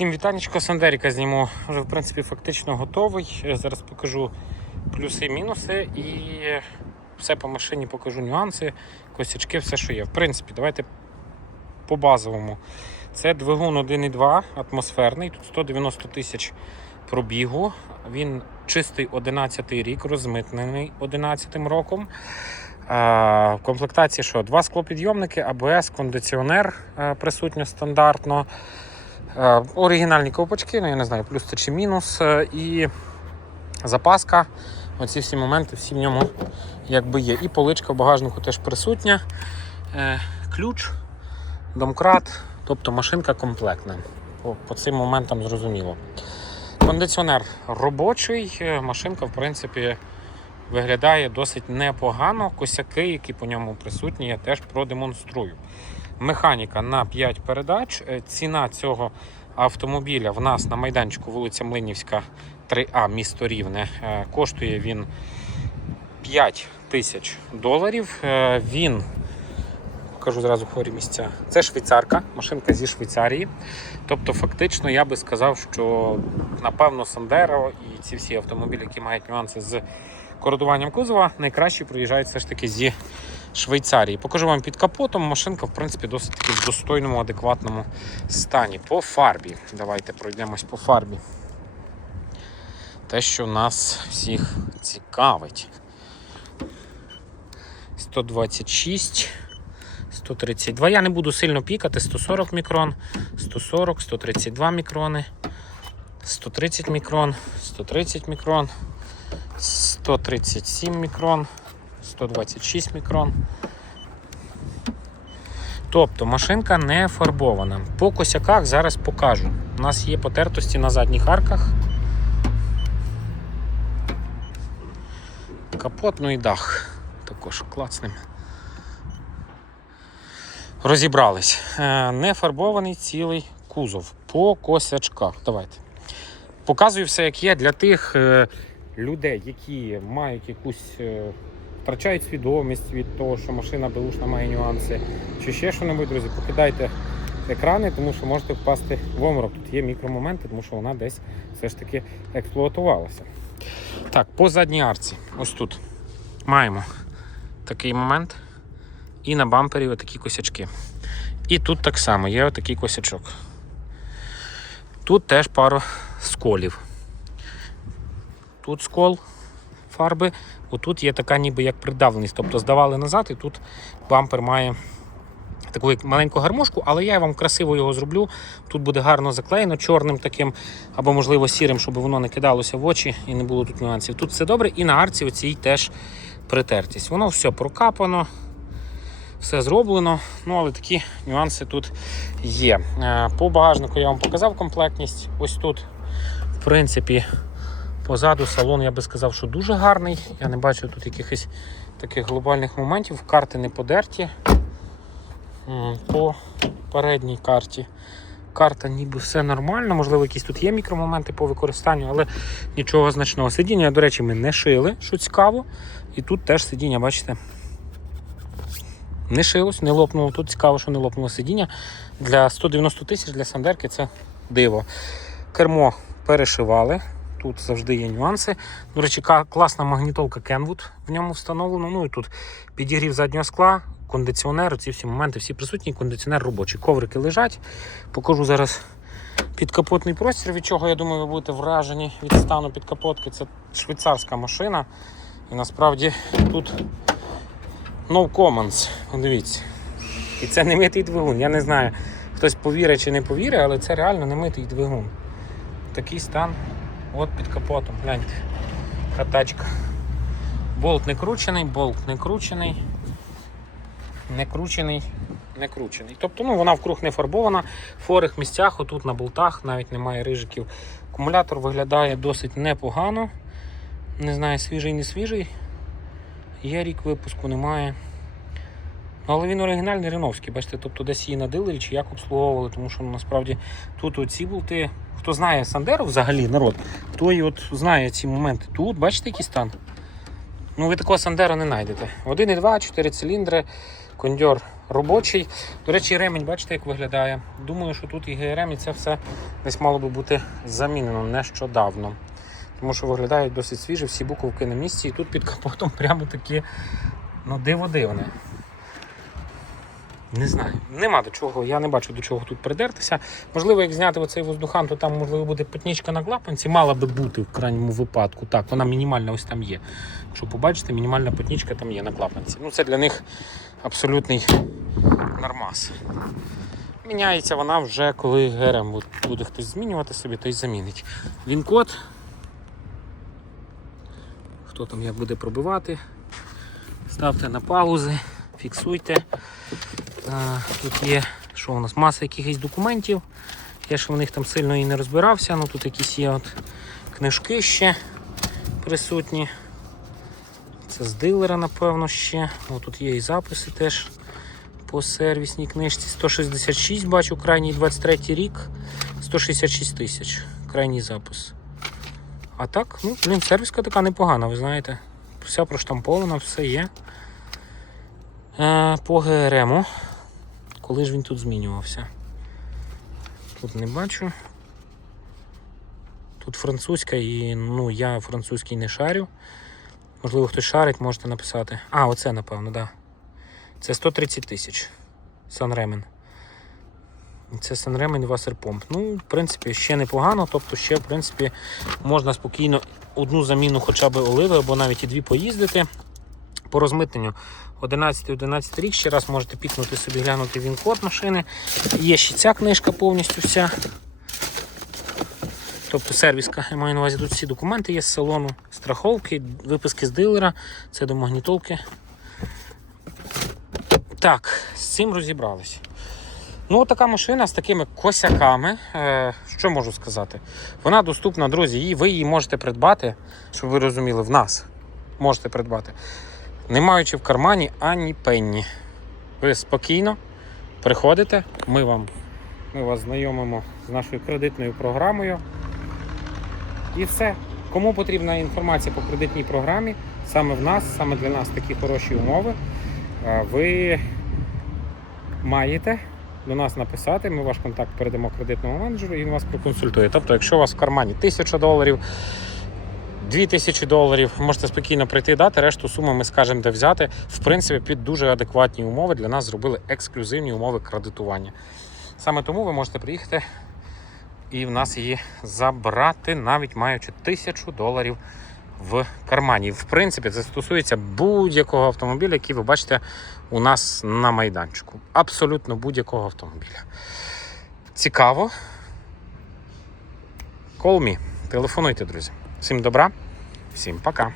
Всім вітанечко, Сандеріка зніму вже в принципі фактично готовий. Зараз покажу плюси і мінуси і все по машині покажу нюанси, косячки, все, що є. В принципі, давайте по базовому. Це двигун 1.2 атмосферний, тут 190 тисяч пробігу. Він чистий 11 рік, розмитнений 11 роком. В комплектації що? Два склопідйомники, АБС, кондиціонер е, присутньо стандартно. Е, Оригінальні ковпачки, ну я не знаю, плюс це чи мінус. е, І запаска. Оці всі моменти, всі в ньому якби є. І поличка в багажнику теж присутня. Е, Ключ, домкрат, тобто машинка комплектна. По, по цим моментам зрозуміло. Кондиціонер робочий, машинка, в принципі, виглядає досить непогано. Косяки, які по ньому присутні, я теж продемонструю. Механіка на 5 передач. Е, Ціна цього автомобіля в нас на майданчику вулиця Млинівська, 3А, місто Рівне. Е, Коштує він 5 тисяч доларів. Е, Він, покажу зразу хворі місця. Це швейцарка, машинка зі Швейцарії. Тобто, фактично, я би сказав, що напевно Сандеро і ці всі автомобілі, які мають нюанси з кордуванням кузова, найкраще проїжджають все ж таки зі Швейцарії. Покажу вам під капотом. Машинка, в принципі, досить в достойному, адекватному стані. По фарбі. Давайте пройдемось по фарбі. Те, що нас всіх цікавить. 126, 132. Я не буду сильно пікати. 140 мікрон, 140, 132 мікрони, 130 мікрон, 130 мікрон, 137 мікрон. 126 мікрон. Тобто машинка не фарбована. По косяках зараз покажу. У нас є потертості на задніх арках. Капот, ну і дах. Також клацним. Розібрались. Е, Не фарбований цілий кузов. По косячках. Давайте. Показую все, як є для тих е, людей, які мають якусь. Втрачають свідомість від того, що машина беушна має нюанси, чи ще що-небудь, друзі, покидайте екрани, тому що можете впасти в оморок. Тут є мікромоменти, тому що вона десь все ж таки експлуатувалася. Так, по задній арці, ось тут маємо такий момент. І на бампері отакі косячки. І тут так само є отакий косячок. Тут теж пару сколів. Тут скол фарби, отут є така ніби як придавленість. Тобто здавали назад, і тут бампер має таку як маленьку гармошку, але я вам красиво його зроблю. Тут буде гарно заклеєно чорним таким, або, можливо, сірим, щоб воно не кидалося в очі і не було тут нюансів. Тут все добре, і на арці оцій теж притертість. Воно все прокапано. Все зроблено, ну але такі нюанси тут є. Е, По багажнику я вам показав комплектність. Ось тут, в принципі, Позаду салон, я би сказав, що дуже гарний. Я не бачу тут якихось таких глобальних моментів. Карти не подерті. По передній карті. Карта ніби все нормально, можливо, якісь тут є мікромоменти по використанню, але нічого значного. Сидіння, до речі, ми не шили, що цікаво. І тут теж сидіння, бачите, не шилось, не лопнуло. Тут цікаво, що не лопнуло сидіння. Для 190 тисяч для Сандерки це диво. Кермо перешивали. Тут завжди є нюанси. До речі, класна магнітолка Kenwood в ньому встановлена. Ну і тут підігрів заднього скла, кондиціонер, ці всі моменти, всі присутні, кондиціонер робочий. Коврики лежать. Покажу зараз підкапотний простір, від чого я думаю, ви будете вражені від стану підкапотки. Це швейцарська машина. І насправді тут no comments. Дивіться. І це не митий двигун. Я не знаю, хтось повірить чи не повірить, але це реально не митий двигун. Такий стан. От під капотом, гляньте. Катачка. Болт не кручений, болт не кручений. Не кручений, не кручений. Тобто ну, вона вкруг не фарбована. В форих місцях, отут на болтах, навіть немає рижиків. Акумулятор виглядає досить непогано. Не знаю, свіжий, не свіжий. Є рік випуску, немає. Але він оригінальний реновський, бачите, тобто десь її на дилері чи як обслуговували, тому що ну, насправді тут оці болти. Хто знає Сандеру взагалі, народ, той от знає ці моменти. Тут, бачите, який стан? Ну, ви такого Сандера не знайдете. 1,2, 4 циліндри, кондьор робочий. До речі, ремінь, бачите, як виглядає. Думаю, що тут і ГРМ, і це все десь мало би бути замінено нещодавно. Тому що виглядають досить свіжі, всі буковки на місці, і тут під капотом прямо такі ну, диво дивне. Не знаю, нема до чого, я не бачу до чого тут придертися. Можливо, як зняти оцей воздухан, то там можливо буде петнічка на клапанці, мала би бути в крайньому випадку. Так, вона мінімальна ось там є. Якщо побачите, мінімальна петнічка там є на клапанці. Ну, це для них абсолютний нормас. Міняється вона вже, коли ГРМ буде хтось змінювати собі, то й замінить. Він код. Хто там як буде пробивати, ставте на паузи, фіксуйте. Тут є, що у нас маса якихось документів. Я ж в них там сильно і не розбирався, ну тут якісь є от книжки ще присутні. Це з дилера, напевно, ще. О, тут є і записи теж по сервісній книжці. 166 бачу, крайній 23 рік, 166 тисяч. Крайній запис. А так, ну, блін, сервіска така непогана, ви знаєте. Вся проштампована, все є. Е, по ГРМу. Коли ж він тут змінювався? Тут не бачу. Тут французька і ну, я французький не шарю. Можливо, хтось шарить, можете написати. А, оце, напевно, так. Да. Це 130 тисяч. Санремен. Це Санремен Васерпомп. Ну, в принципі, ще непогано. Тобто, ще, в принципі, можна спокійно одну заміну хоча б оливи, або навіть і дві поїздити. По розмитненню 11-11 рік. Ще раз можете пікнути собі, глянути він код машини. Є ще ця книжка повністю вся. Тобто сервіска, я маю на увазі, тут всі документи є з салону, страховки, виписки з дилера, це до магнітолки. Так, з цим розібрались. Ну, така машина з такими косяками. Е, що можу сказати? Вона доступна, друзі, її, ви її можете придбати, щоб ви розуміли, в нас можете придбати, не маючи в кармані ані пенні. Ви спокійно приходите, ми вам ми вас знайомимо з нашою кредитною програмою. І все. Кому потрібна інформація по кредитній програмі, саме в нас, саме для нас такі хороші умови. е, Ви маєте до нас написати, ми ваш контакт передамо кредитному менеджеру і він вас проконсультує. Тобто, якщо у вас в кармані 1000 доларів, 2000 доларів, можете спокійно прийти дати, решту суми ми скажемо, де взяти. В принципі, під дуже адекватні умови для нас зробили ексклюзивні умови кредитування. Саме тому ви можете приїхати і в нас її забрати, навіть маючи 1000 доларів в кармані. В принципі, це стосується будь-якого автомобіля, який ви бачите у нас на майданчику. Абсолютно будь-якого автомобіля. Цікаво. Call me. Телефонуйте, друзі. Всім добра, всім пока.